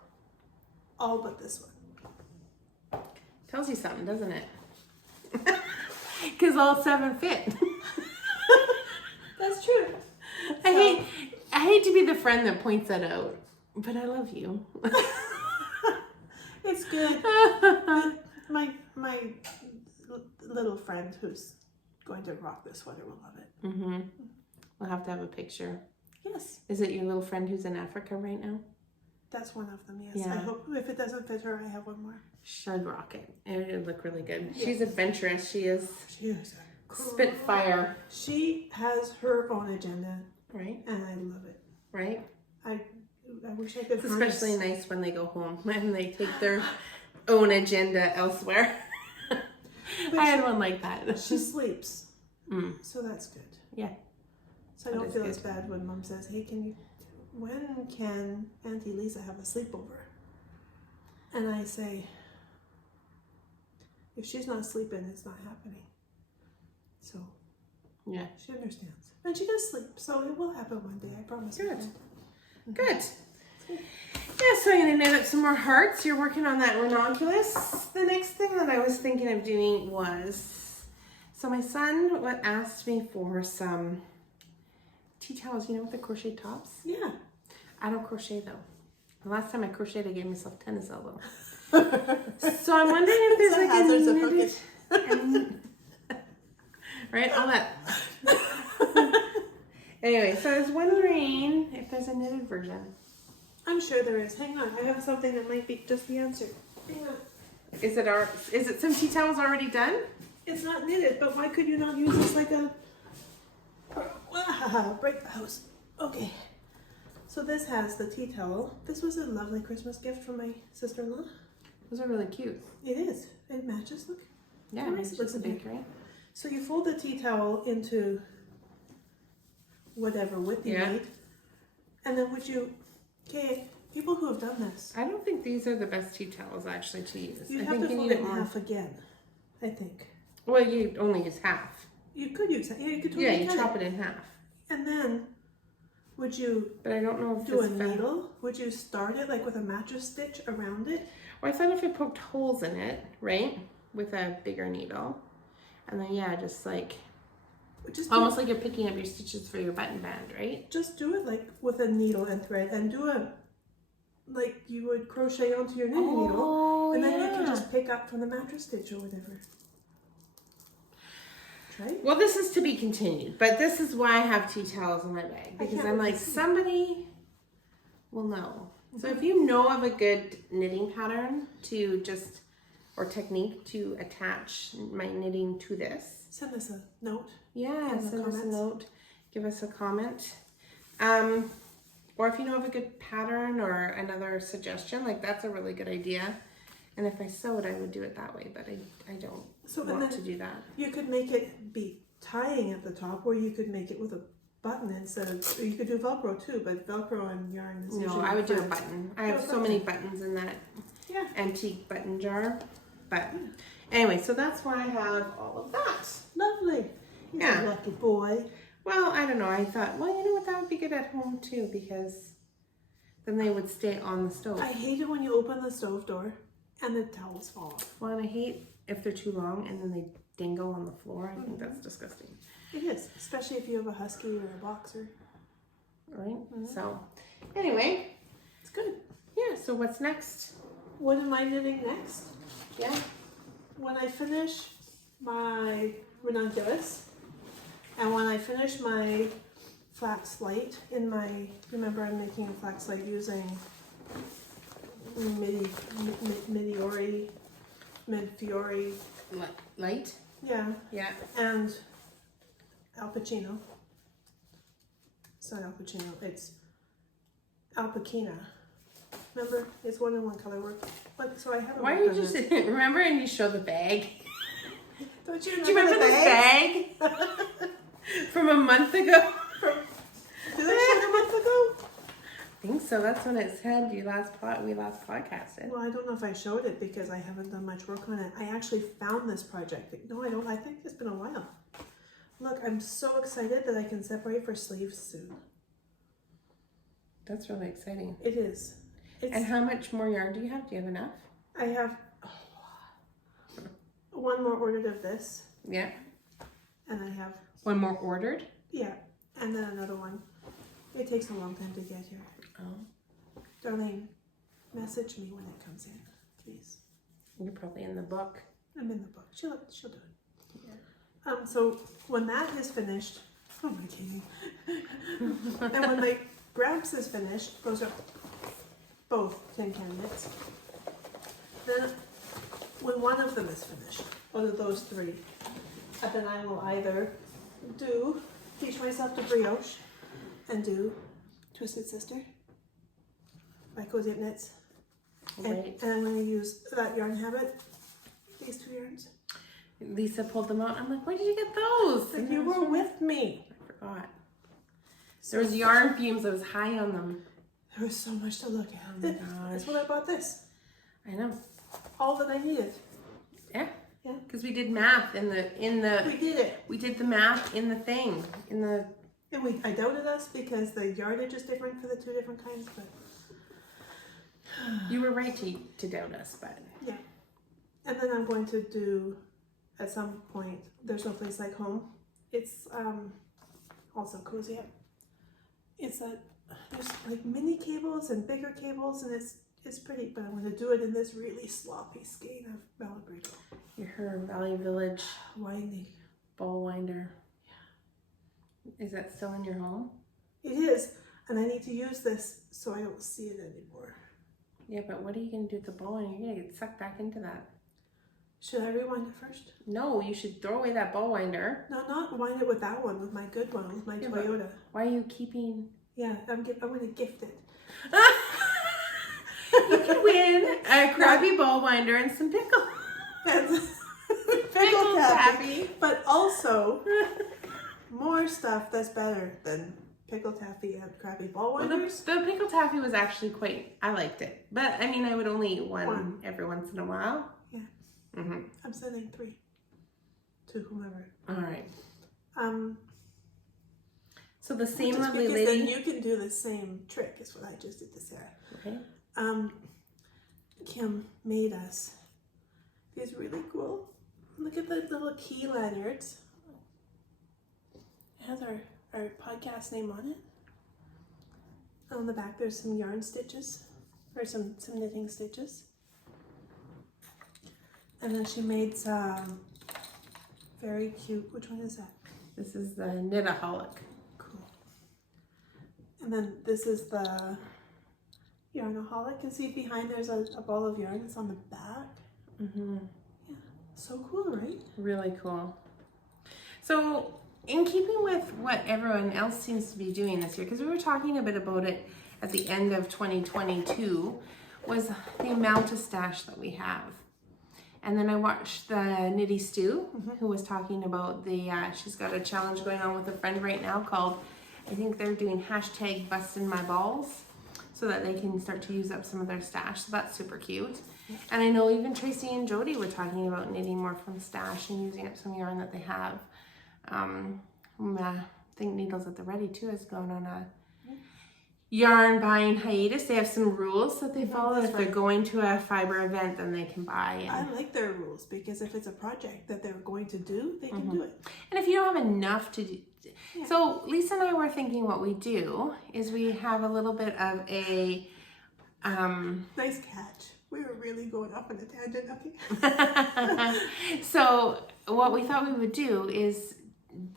all but this one. Tells you something, doesn't it? Because all 7 fit. That's true. I hate to be the friend that points that out, but I love you. It's good. My little friend who's going to rock this sweater will love it. Mm-hmm. We'll have to have a picture. Yes, Is it your little friend who's in Africa right now? that's one of them. Yes, Yeah. I hope if it doesn't fit her, I have one more. Should rock it. It would look really good. Yeah. She's adventurous. She is She is a spitfire. She has her own agenda, Right? and I love it. Right? I wish I could. It's especially nice when they go home and they take their own agenda elsewhere. I had one like that. She sleeps, Mm. so that's good. Yeah. So I That don't is feel as good. bad when Mom says, "Hey, when can Auntie Lisa have a sleepover?" And I say, if she's not sleeping, it's not happening. So Yeah. she understands, and she does sleep, so it will happen one day. I promise. Good. you. Good. Yeah, so I'm going to knit up some more hearts. You're working on that ranunculus. The next thing that I was thinking of doing was, so my son asked me for some tea towels, you know, with the crochet tops. Yeah. I don't crochet though. The last time I crocheted, I gave myself tennis elbow. So I'm wondering if there's like hazards of knitted, right? All that. Anyway, so I was wondering if there's a knitted version. I'm sure there is. Hang on, I have something that might be just the answer. Hang on. Is it some tea towels already done? It's not knitted, but why could you not use this like a... break the house. Okay. So this has the tea towel. This was a lovely Christmas gift from my sister-in-law. Those are really cute. It is. It matches. Look. Yeah, How it nice makes it looks just a in here. bakery. So you fold the tea towel into whatever width you Yeah. need. And then would you... Okay, people who have done this, I don't think these are the best tea towels actually to use. you I have think to you fold need it it in more. half again, I think. Well, you only use half. You could use it. Yeah, you could totally Yeah, you cut chop it in half. And then, would you But I don't know if do a this needle? Would you start it like with a mattress stitch around it? Well, I thought if it poked holes in it, right, with a bigger needle, and then yeah, just like Just almost like you're picking up your stitches for your button band, right? just do it like with a needle and thread, and do a like you would crochet onto your knitting needle, and then you can just pick up from the mattress stitch or whatever. Try. Well, this is to be continued, but this is why I have tea towels in my bag, because can't I'm wait like, to see. somebody will know. So if you know of a good knitting pattern to just, or technique to attach my knitting to this, Send us a note. yeah, In the send us a comments. note, give us a comment. Or if you know of a good pattern or another suggestion, like that's a really good idea. And if I sewed, I would do it that way, but I don't So and want to then do that. you could make it be tying at the top, or you could make it with a button instead of. Or you could do Velcro too, but Velcro and yarn is No, usually I would do a friends. button. I Do have a so many buttons in that Yeah. antique button jar. But anyway, so that's why I have all of that. Lovely. He's Yeah. a lucky boy. Well, I don't know. I thought, well, you know what? That would be good at home too, because then they would stay on the stove. I hate it when you open the stove door and the towels fall off. Well, and I hate if they're too long and then they dingle on the floor. I think that's disgusting. It is, especially if you have a husky or a boxer. Right? So, anyway, It's good. yeah. So what's next? What am I knitting next? Yeah. When I finish my ranunculus, and when I finish my flax light in my, remember I'm making a flax light using Midori, Midfiori, Light? yeah, Yeah. and alpacino. It's not alpacino, it's alpacina. Remember, it's one in one color work. But so I haven't. Why are you just remember? And you show the bag. Don't you Do you remember this bag from a month ago? Did I show it a month ago? I think so. That's when it said we last podcasted. Well, I don't know if I showed it because I haven't done much work on it. I actually found this project. No, I don't. I think it's been a while. Look, I'm so excited that I can separate for sleeves soon. That's really exciting. It is. And how much more yarn do you have? Do you have enough? I have one more ordered of this. Yeah. And I have One more ordered? Yeah, and then another one. It takes a long time to get here. Oh. Darlene, message me when it comes in, please. You're probably in the book. I'm in the book. She'll do it. Yeah. So when that is finished, oh my Katie. And when my Gramps is finished, those are both tin candidates. Then when one of them is finished, one of those three, then I will either teach myself to brioche and do Twisted Sister by Cozy Up Knits. Right. And I'm going to use that yarn habit, these two yarns. Lisa pulled them out. I'm like, where did you get those? And you were with me. I forgot. There was yarn fumes that was high on them. There was so much to look at. Oh my gosh. That's when I bought this. I know. All that I needed. Yeah. Yeah. Because we did math in the We did it. we did the math in the thing. And I doubted us because the yardage is different for the two different kinds, but you were right to doubt us, but yeah. And then I'm going to do at some point, There's No Place Like Home. It's also Cozy Up. It's there's like mini cables and bigger cables, and it's pretty, but I'm going to do it in this really sloppy skein of Malabrigo. you're her Valley Village Winding. ball winder. Yeah. Is that still in your home? It is, and I need to use this so I don't see it anymore. Yeah, but what are you going to do with the ball winder? You're going to get sucked back into that. Should I rewind it first? No, you should throw away that ball winder. No, not wind it with that one, with my good one, with my Toyota. Why are you keeping... Yeah, I'm going to gift it. You could win a crappy ball winder and some pickle. Pickle taffy. But also, more stuff that's better than pickle taffy and crappy ball winders. The pickle taffy was actually I liked it. But, I mean, I would only eat one every once in a while. Yeah. Mm-hmm. I'm sending 3 to whomever. All right. So the same just lovely because lady... then you can do the same trick is what I just did to Sarah. Okay. Kim made us these really cool. Look at the little key lanyards. It has our podcast name on it. On the back there's some yarn stitches, or some knitting stitches. And then she made some very cute, which one is that? This is the Knitaholic. Cool. And then this is the Yarnaholic. And see behind there's a ball of yarn. It's on the back. Mm-hmm. Yeah. So cool, right? Really cool. So in keeping with what everyone else seems to be doing this year, because we were talking a bit about it at the end of 2022, was the amount of stash that we have. And then I watched the Nitty Stew, who was talking about she's got a challenge going on with a friend right now called, I think they're doing hashtag bustin' my balls, so that they can start to use up some of their stash. So that's super cute. And I know even Tracie and Jody were talking about knitting more from stash and using up some yarn that they have. I think Needles at the Ready too is going on a yarn buying hiatus. They have some rules that they follow. If they're going to a Fibre event, then they can buy. I like their rules because if it's a project that they're going to do, they can do it. And if you don't have enough to do, so Lisa and I were thinking what we do is we have a little bit of a nice catch. We were really going off on a tangent up here. So what we thought we would do is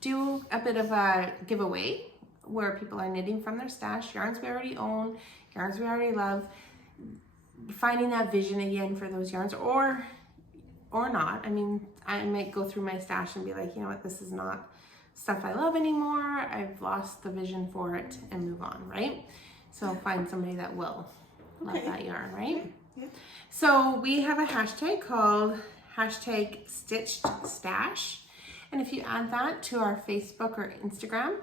do a bit of a giveaway where people are knitting from their stash, yarns we already own, yarns we already love, finding that vision again for those yarns, or not. I mean, I might go through my stash and be like, you know what, this is not stuff I love anymore. I've lost the vision for it, and move on, right? So find somebody that will love that yarn, right? Okay. Yeah. So we have a hashtag called #StitchedStash. And if you add that to our Facebook or Instagram,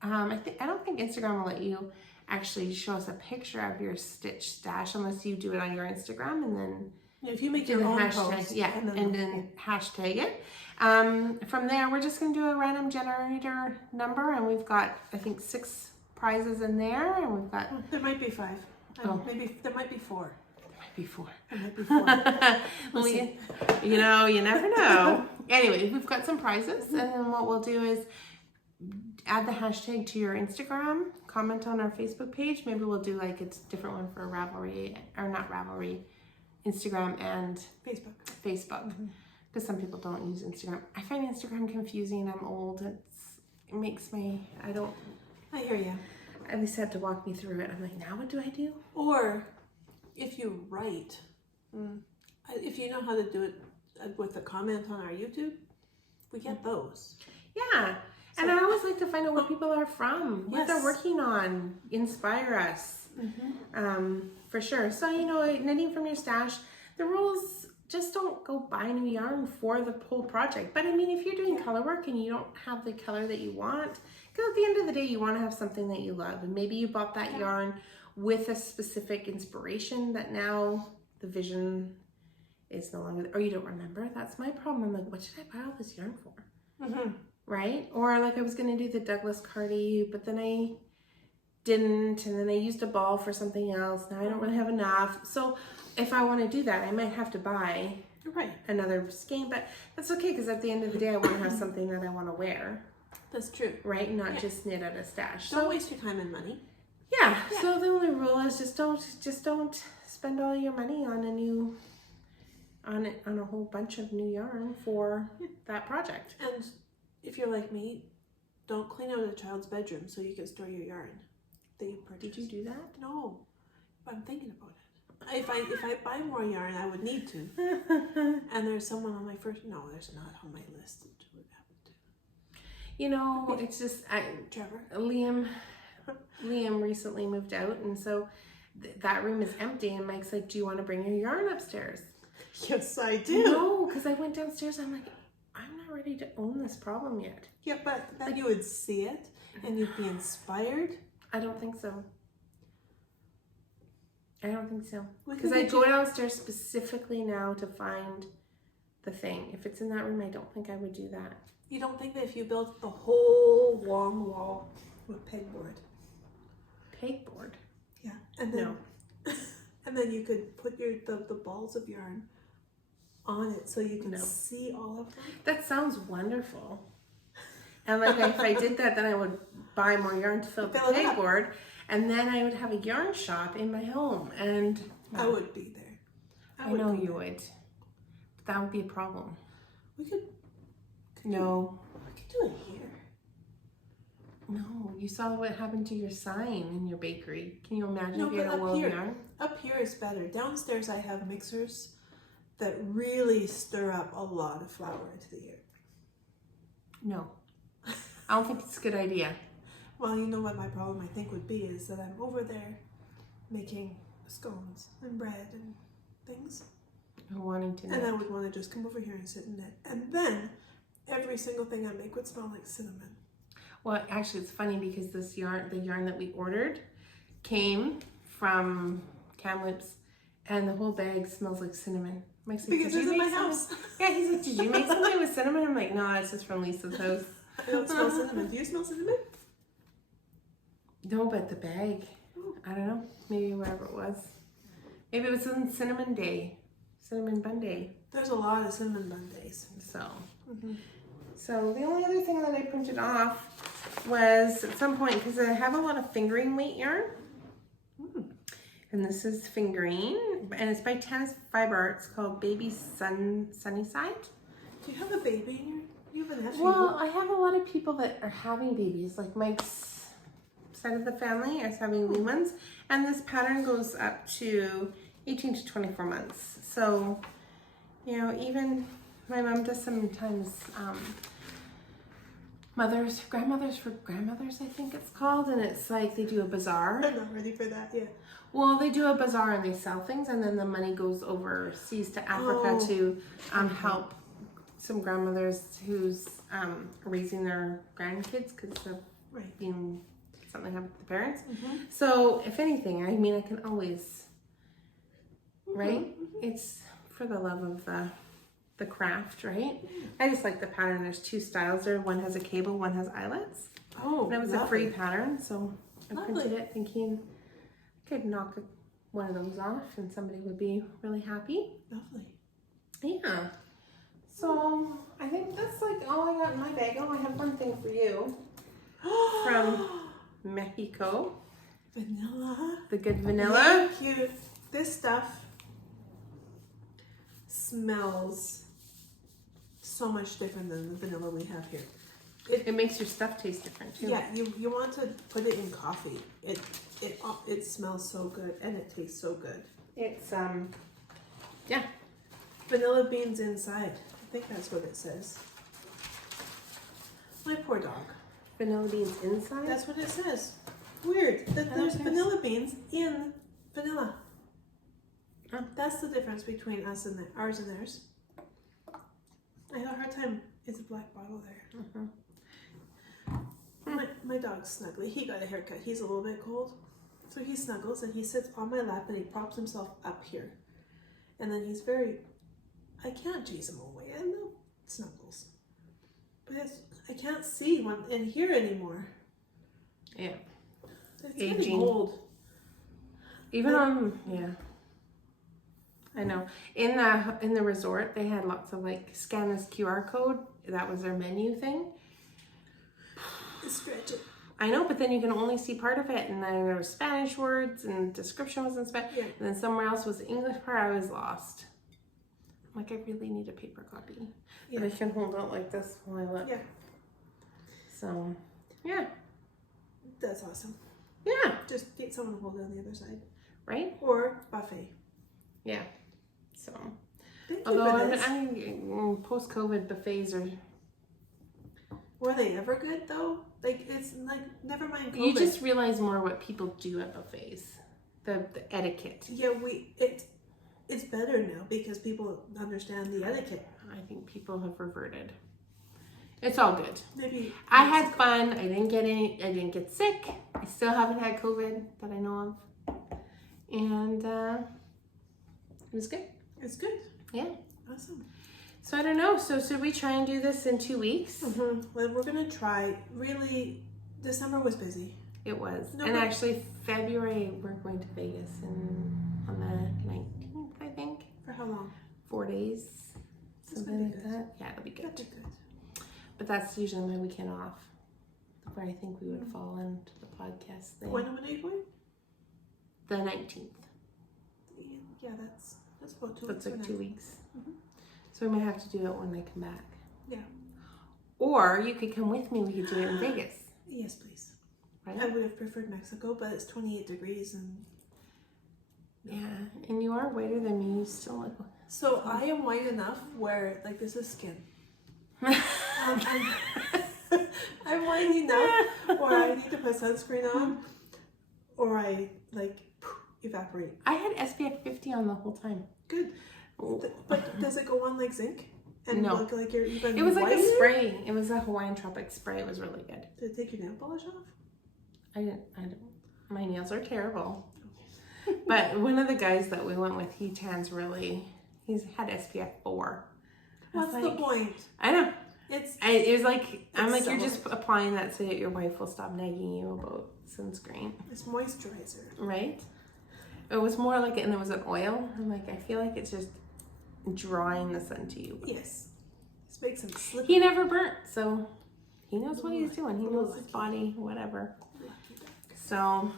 I don't think Instagram will let you actually show us a picture of your stitch stash unless you do it on your Instagram, and then If you make do your the own hashtag, post, and then hashtag it. From there, we're just gonna do a random generator number, and we've got, I think, 6 prizes in there, and we've got there might be 5. Oh. Maybe there might be 4. before. There might be 4. Well, you know, you never know. Anyway, we've got some prizes, and then what we'll do is add the hashtag to your Instagram, comment on our Facebook page. Maybe we'll do like a different one for Ravelry, or not Ravelry, Instagram and Facebook. Because some people don't use Instagram. I find Instagram confusing. I'm old. It makes me, I hear you. At least had to walk me through it. I'm like, now what do I do? Or if you write, if you know how to do it with a comment on our YouTube, we get those. Yeah. And I always like to find out where people are from, what they're working on, inspire us, for sure. So, you know, knitting from your stash, the rules, just don't go buy new yarn for the whole project. But I mean, if you're doing color work and you don't have the color that you want, because at the end of the day, you want to have something that you love. And maybe you bought that yarn with a specific inspiration that now the vision is no longer, or you don't remember. That's my problem. I'm like, what should I buy all this yarn for? Right? Or like I was going to do the Douglas Cardi, but then I didn't, and then I used a ball for something else. Now I don't really have enough. So if I want to do that, I might have to buy another skein, but that's okay, because at the end of the day, I want to have something that I want to wear. That's true. Right? Not just knit at a stash. Don't waste your time and money. Yeah. So the only rule is just don't spend all your money on on a whole bunch of new yarn for that project. And if you're like me, don't clean out a child's bedroom so you can store your yarn that you purchased. Did you do that? No, but I'm thinking about it. If I buy more yarn, I would need to. And there's someone on my there's not on my list to happen to. You know, it's just Trevor. Liam recently moved out, and so that room is empty, and Mike's like, do you want to bring your yarn upstairs? Yes, I do. No, because I went downstairs, I'm like, I'm not ready to own this problem yet. Yeah, but then you would see it, and you'd be inspired. I don't think so. Because I go downstairs specifically now to find the thing. If it's in that room, I don't think I would do that. You don't think that if you built the whole long wall with pegboard? Pegboard? Yeah. And then, and then you could put the balls of yarn on it so you can see all of them. That sounds wonderful. And like if I did that, then I would buy more yarn to fill the pegboard, and then I would have a yarn shop in my home, and I would be there. I know you would. But that would be a problem. We could no. We could do it here. No, you saw what happened to your sign in your bakery. Can you imagine if you had a wool yarn? Up here is better. Downstairs I have mixers that really stir up a lot of flour into the yarn. No. I don't think it's a good idea. Well, you know what my problem I think would be is that I'm over there making scones and bread and things. And wanting to knit. And I would want to just come over here and sit and knit. And then every single thing I make would smell like cinnamon. Well, actually, it's funny because the yarn that we ordered came from Kamloops, and the whole bag smells like cinnamon. Mike's like, because it's in my house. Yeah, he's like, did you make something with cinnamon? I'm like, no, it's just from Lisa's house. I don't smell cinnamon. Do you smell cinnamon? No, but the bag. I don't know. Maybe wherever it was. Maybe it was on Cinnamon Day. Cinnamon Bun Day. There's a lot of cinnamon bun days. So. So the only other thing that I printed off was at some point, because I have a lot of fingering weight yarn. And this is fingering, and it's by Tannis Fibre. It's called Baby Sunnyside. Do you have a baby in your? You have a nephew. Well, I have a lot of people that are having babies. Like Mike's side of the family is having wee ones, and this pattern goes up to 18 to 24 months. So, you know, even my mom does sometimes grandmothers for grandmothers, I think it's called, and it's like they do a bazaar. I'm not ready for that yet. Well, they do a bazaar and they sell things, and then the money goes overseas to Africa to help some grandmothers who's raising their grandkids because of being something happened to the parents. So, if anything, I mean, I can always, right? It's for the love of the craft, right? I just like the pattern. There's two styles there. One has a cable, one has eyelets. Oh, and it was a free pattern, so I printed it thinking I could knock one of those off and somebody would be really happy. Lovely. Yeah. So I think that's like all I got in my bag. Oh, I have one thing for you from Mexico. Vanilla. The good vanilla. Very cute. This stuff smells so much different than the vanilla we have here. It makes your stuff taste different too. Yeah, you want to put it in coffee. It smells so good and it tastes so good. It's yeah. Vanilla beans inside. I think that's what it says. My poor dog. Vanilla beans inside? That's what it says. Weird. That there's vanilla beans in vanilla. Oh. That's the difference between ours and theirs. I had a hard time. It's a black bottle there. My dog's snuggly. He got a haircut. He's a little bit cold. So he snuggles and he sits on my lap and he props himself up here. And then he's I can't chase him away. I know snuggles. But I can't see one in here anymore. Yeah. It's aging. getting old. Even yeah. I know. In the resort, they had lots of like scan this QR code. That was their menu thing. Stretch it. I know, but then you can only see part of it, and then there were Spanish words, and description was in Spanish, and then somewhere else was the English part. I was lost. I'm like, I really need a paper copy that I can hold out like this while I look. Yeah. So, yeah. That's awesome. Yeah. Just get someone to hold it on the other side. Right? Or buffet. Yeah. So, Thank you although for this. I'm post-COVID buffets are. Were they ever good though? Like it's like never mind COVID. You just realize more what people do at buffets, the etiquette. Yeah, it's better now because people understand the etiquette. I think people have reverted. It's all good. Maybe I had fun. I didn't get sick. I still haven't had COVID that I know of, and it was good. It's good. Yeah. Awesome. So I don't know. So should we try and do this in 2 weeks? Well, we're gonna try. Really, December was busy. It was. No, and but- actually, February, we're going to Vegas on the 19th, I think. For how long? 4 days. That's Something gonna be like good. that. Yeah, it'll be good. That'd be good. But that's usually my weekend off, where I think we would fall into the podcast thing. When are you going? The 19th. Yeah, that's about 2 weeks. That's like from 2 now. weeks. So we might have to do it when I come back. Yeah. Or you could come with me. We could do it in Vegas. Yes, please. Right? I would have preferred Mexico, but it's 28 degrees and. Yeah, and you are whiter than me. You still look. So I am white enough where like this is skin. I'm white enough where I need to put sunscreen on, or I like evaporate. I had SPF 50 on the whole time. Good. But does it go on like zinc? And No. look like you're even It was like a whiter? spray. It was a Hawaiian Tropic spray. It was really good. Did it take your nail polish off? I don't. My nails are terrible. But one of the guys that we went with, he tans really. He's had SPF 4. What's the point? I know. It was like, I'm like, so you're just applying that so that your wife will stop nagging you about sunscreen. It's moisturizer. Right? It was more like, and there was an oil. I'm like, I feel like it's just drawing the sun to you. Yes. This makes him slip. He never burnt, so he knows what he's doing. He knows his body, whatever. So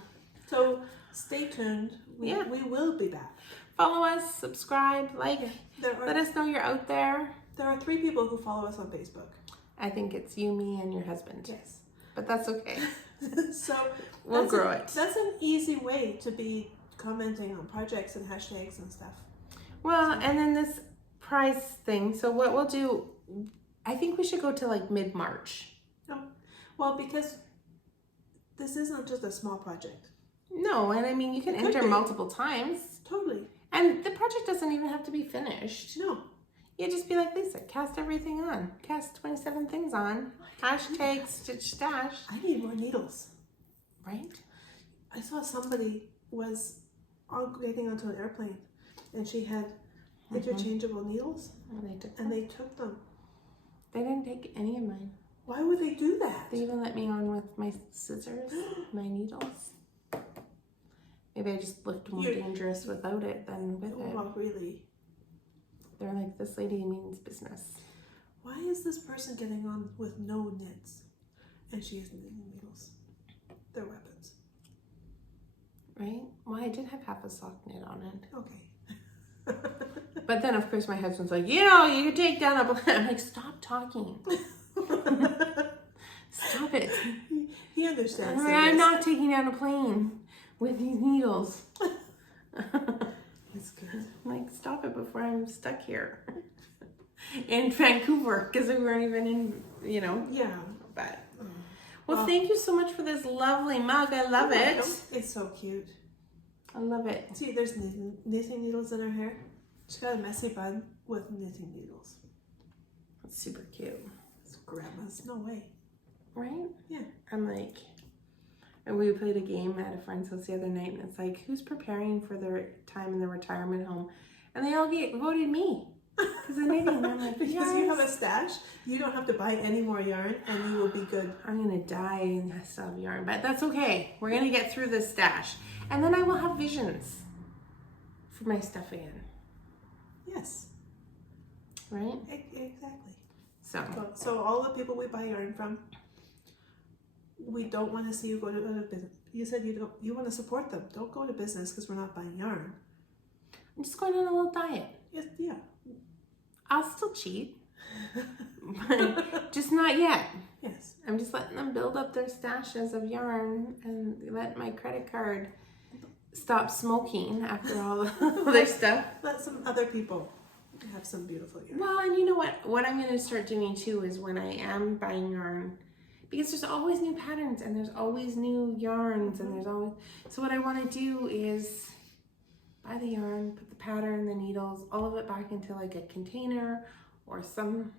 Stay tuned. Yeah. We will be back. Follow us, subscribe, like. Let us know you're out there. There are 3 people who follow us on Facebook. I think it's you, me, and your husband. Yes. But that's okay. So we'll grow it. That's an easy way to be commenting on projects and hashtags and stuff. Well, and then this prize thing. So what we'll do, I think we should go to like mid-March. Oh, well, because this isn't just a small project. No, and I mean, you can enter multiple times. Totally. And the project doesn't even have to be finished. No. You just be like Lisa, cast everything on. Cast 27 things on. Hashtag stitch stash. I need more needles. Right? I saw somebody was getting onto an airplane and she had interchangeable needles Oh, they took and them. they took them. They didn't take any of mine. Why would they do that? They even let me on with my scissors, my needles. Maybe I just looked more dangerous without it than with it. Well, really? They're like, this lady means business. Why is this person getting on with no knits and she has knitting needles? They're weapons. Right? Well, I did have half a sock knit on it. Okay. But then, of course, my husband's like, you know, you can take down a... I'm like, stop talking. Stop it. He understands. I'm not taking down a plane with these needles. That's good. I'm like, stop it before I'm stuck here. In Vancouver, because we weren't even in, you know. Yeah. But, well, thank you so much for this lovely mug. I love it. It's so cute. I love it. See, there's knitting needles in her hair. She's got a messy bun with knitting needles. It's super cute. It's grandma's. No way. Right? Yeah. I'm like, and we played a game at a friend's house the other night, and it's like, who's preparing for their time in the retirement home? And they all voted me. Because I'm knitting. I'm like, because yes. you have a stash, you don't have to buy any more yarn, and you will be good. I'm going to die and I still have yarn, but that's okay. We're going to get through this stash. And then I will have visions for my stuff again. Yes. Right? Exactly. So all the people we buy yarn from, we don't want to see you go to business. You said you want to support them. Don't go to business because we're not buying yarn. I'm just going on a little diet. Yes, yeah. I'll still cheat. But just not yet. Yes. I'm just letting them build up their stashes of yarn and let my credit card stop smoking after all their stuff. Let some other people have some beautiful yarn. Well, and you know what? What I'm going to start doing too is when I am buying yarn, because there's always new patterns and there's always new yarns and there's always... So what I want to do is buy the yarn, put the pattern, the needles, all of it back into like a container or some,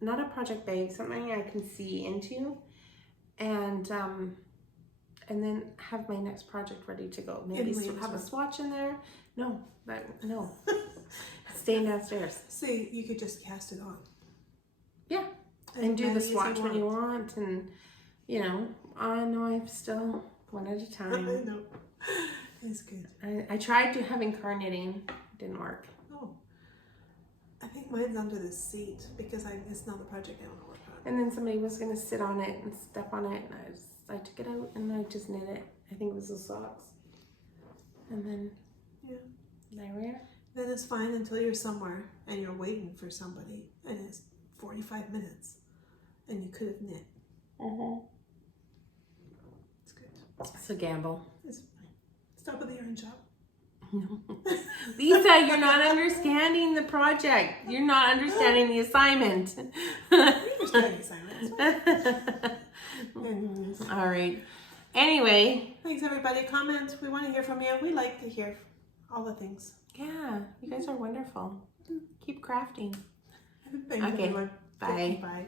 not a project bag, something I can see into, and then have my next project ready to go. Maybe have a swatch in there. No. It's staying downstairs. See, you could just cast it on. Yeah. And do the swatch when you want, and you know, I know I'm still one at a time. I know. It's good. I tried having car knitting, didn't work. Oh, I think mine's under the seat because it's not a project I want to work on. And then somebody was gonna sit on it and step on it, and I took it out and I just knit it. I think it was the socks. And then there we are. Then it's fine until you're somewhere and you're waiting for somebody, and it's 45 minutes, and you could have knit. It's good. It's a gamble. It's fine. Stop at the yarn shop. No. Lisa, you're not understanding the project. You're not understanding the assignment. All right. Anyway. Thanks, everybody. Comment. We want to hear from you. We like to hear all the things. Yeah, you guys are wonderful. Keep crafting. Thank you, everyone. Bye. Bye.